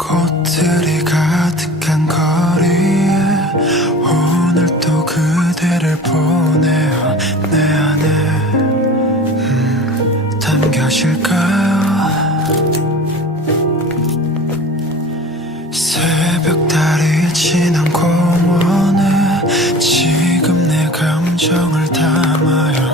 꽃들이 가득한 거리에 오늘 또 그대를 보내요. 내 안에 담겨질까요? 새벽달이 지난 공원에 지금 내 감정을 담아요.